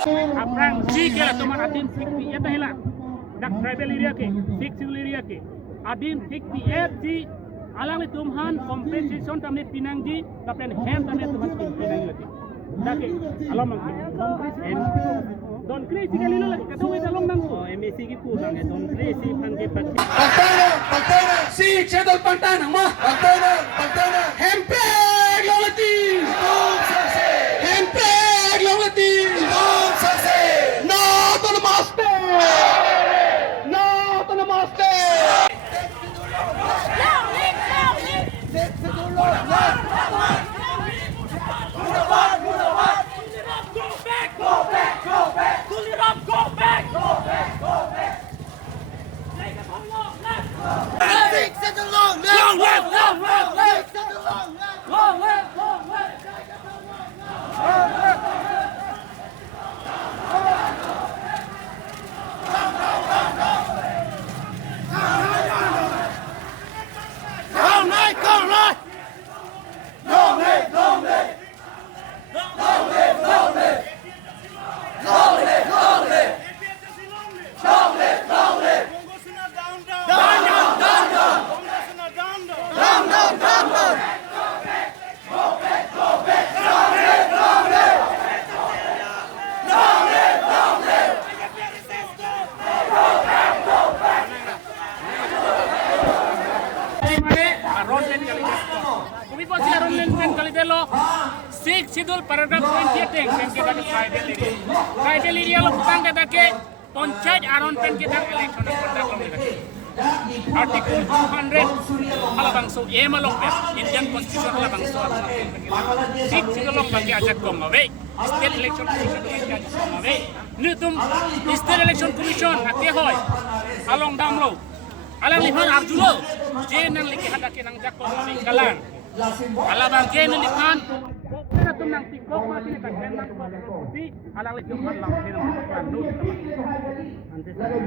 Aprang jike la toman adin 68 hila. Dak tribal area ke, six civil area ke. Adin 68 ji alang tumhan compensation tamne pinang ji kapten hem tamne tuman pinang lagi. Dake alam mang don crazy kali lo lagi katawe dalong nang ko MSC ki pu nang don crazy pan ke pat Pantana si chedol pantana ma pantana hempe glolati hempe glolati no to namaste no to namaste Six Sidul paragraph 28 pen kita ke tribal area lo butang kita ke panchayat aron pen kita election kita article 200 halabangso emalong pe Indian constitution halabangso six Sidul lo bagi ajak komawe state election commission bagi ajak komawe nutum state election commission hati hoy along damlo alang lihan arjulo je nang liki hadake nang jak komawe kalan alabang ke lihan Kena tu nang tikok masih nak kena putih alang lagi orang lang kena pelan dulu. Nanti saya